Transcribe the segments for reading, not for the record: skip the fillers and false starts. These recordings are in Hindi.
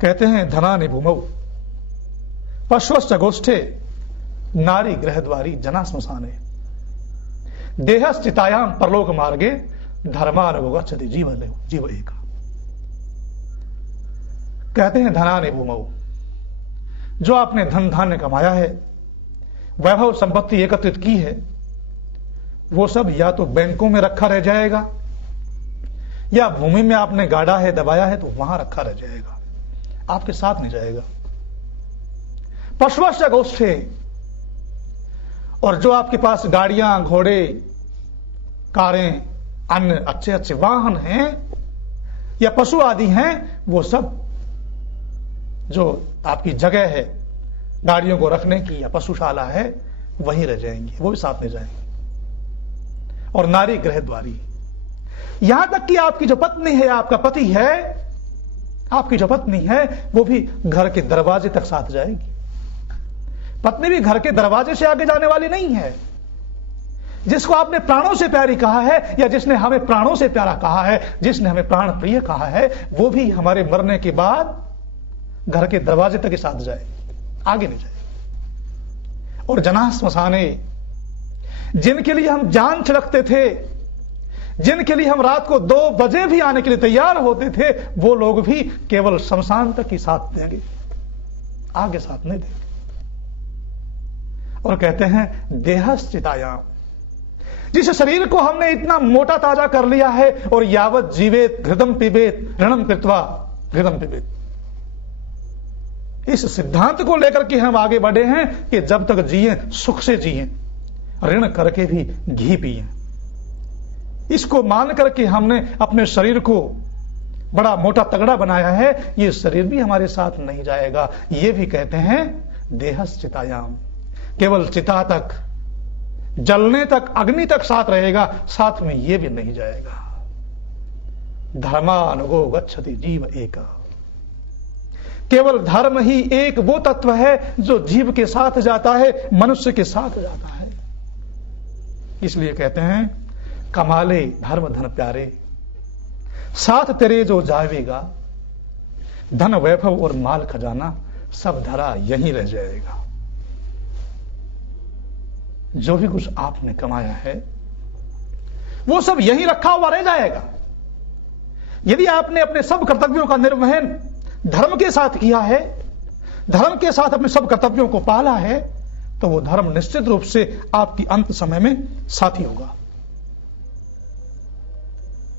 कहते हैं धनानि भूमौ पश्वश्च गोष्ठे नारी गृहद्वारी जना श्मशाने देहश्चितायाम परलोक मार्गे धर्मानुगो गच्छति जीव एक। कहते हैं धनानि भूमौ, जो आपने धन धान्य कमाया है, वैभव संपत्ति एकत्रित की है, वो सब या तो बैंकों में रखा रह जाएगा या भूमि में आपने गाड़ा है, दबाया है, तो वहां रखा रह जाएगा, आपके साथ नहीं जाएगा। पशुवश्च गोष्ठे, और जो आपके पास गाड़ियां, घोड़े, कारें, अन्य अच्छे अच्छे वाहन हैं या पशु आदि हैं, वो सब जो आपकी जगह है गाड़ियों को रखने की या पशुशाला है, वहीं रह जाएंगे, वो भी साथ में जाएंगे। और नारी गृहद्वारी, यहां तक कि आपकी जो पत्नी है, आपका पति है, आपकी जो पत्नी है, वो भी घर के दरवाजे तक साथ जाएगी। पत्नी भी घर के दरवाजे से आगे जाने वाली नहीं है। जिसको आपने प्राणों से प्यारी कहा है, या जिसने हमें प्राणों से प्यारा कहा है, जिसने हमें प्राण प्रिय कहा है, वो भी हमारे मरने के बाद घर के दरवाजे तक ही साथ जाए, आगे नहीं जाए। और जना श्मशाने, जिनके लिए हम जान छिड़कते थे, जिनके लिए हम रात को 2 बजे भी आने के लिए तैयार होते थे, वो लोग भी केवल शमशान तक ही साथ देंगे, आगे साथ नहीं देंगे। और कहते हैं देहश्चितायाम, जिस शरीर को हमने इतना मोटा ताजा कर लिया है, और यावत जीवेत घृतम पिबेत ऋणम कृत्वा घृतम पिबेत, इस सिद्धांत को लेकर के हम आगे बढ़े हैं कि जब तक जिए सुख से जिए, ऋण करके भी घी पिए। इसको मान करके हमने अपने शरीर को बड़ा मोटा तगड़ा बनाया है, ये शरीर भी हमारे साथ नहीं जाएगा। ये भी कहते हैं देहश्चितायाम, केवल चिता तक, जलने तक, अग्नि तक साथ रहेगा, साथ में ये भी नहीं जाएगा। धर्मानुगो गच्छति जीव एक, केवल धर्म ही एक वो तत्व है जो जीव के साथ जाता है, मनुष्य के साथ जाता है। इसलिए कहते हैं कमाले धर्म धन प्यारे, साथ तेरे जो जावेगा, धन वैभव और माल खजाना सब धरा यहीं रह जाएगा। जो भी कुछ आपने कमाया है वो सब यहीं रखा हुआ रह जाएगा। यदि आपने अपने सब कर्तव्यों का निर्वहन धर्म के साथ किया है, धर्म के साथ अपने सब कर्तव्यों को पाला है, तो वो धर्म निश्चित रूप से आपकी अंत समय में साथी होगा।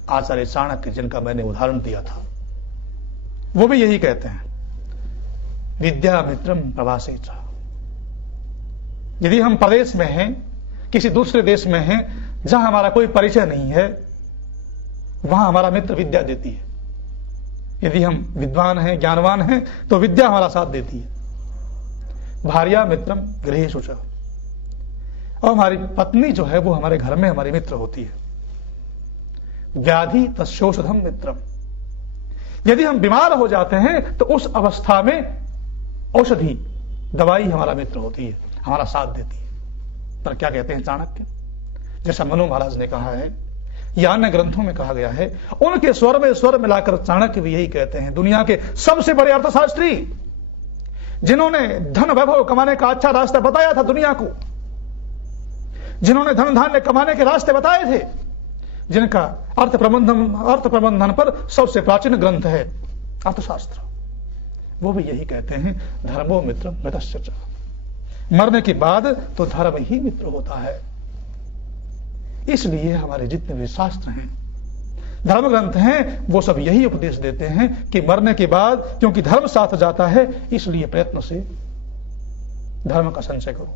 आचार्य चाणक्य, जिनका मैंने उदाहरण दिया था, वो भी यही कहते हैं, विद्या मित्रम प्रवासे च। यदि हम प्रदेश में हैं, किसी दूसरे देश में हैं, जहां हमारा कोई परिचय नहीं है, वहां हमारा मित्र विद्या देती है। यदि हम विद्वान हैं, ज्ञानवान हैं, तो विद्या हमारा साथ देती है। भार्या मित्रम गृहेषु च, और हमारी पत्नी जो है वो हमारे घर में हमारी मित्र होती है। व्याधि तस्योषधम मित्रम, यदि हम बीमार हो जाते हैं तो उस अवस्था में औषधि, दवाई हमारा मित्र होती है, हमारा साथ देती है। पर क्या कहते हैं चाणक्य, जैसा मनु महाराज ने कहा है या अन्य ग्रंथों में कहा गया है, उनके स्वर में स्वर मिलाकर चाणक्य भी यही कहते हैं, दुनिया के सबसे बड़े अर्थशास्त्री, जिन्होंने धन वैभव कमाने का अच्छा रास्ता बताया था दुनिया को, जिन्होंने धन धान्य कमाने के रास्ते बताए थे, जिनका अर्थ प्रबंधन पर सबसे प्राचीन ग्रंथ है अर्थशास्त्र, वो भी यही कहते हैं, धर्मो मित्र मृतस्य च, मरने के बाद तो धर्म ही मित्र होता है। इसलिए हमारे जितने भी शास्त्र हैं, धर्म ग्रंथ हैं, वो सब यही उपदेश देते हैं कि मरने के बाद, क्योंकि धर्म साथ जाता है, इसलिए प्रयत्न से धर्म का संचय करो,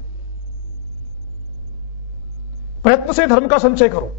प्रयत्न से धर्म का संचय करो।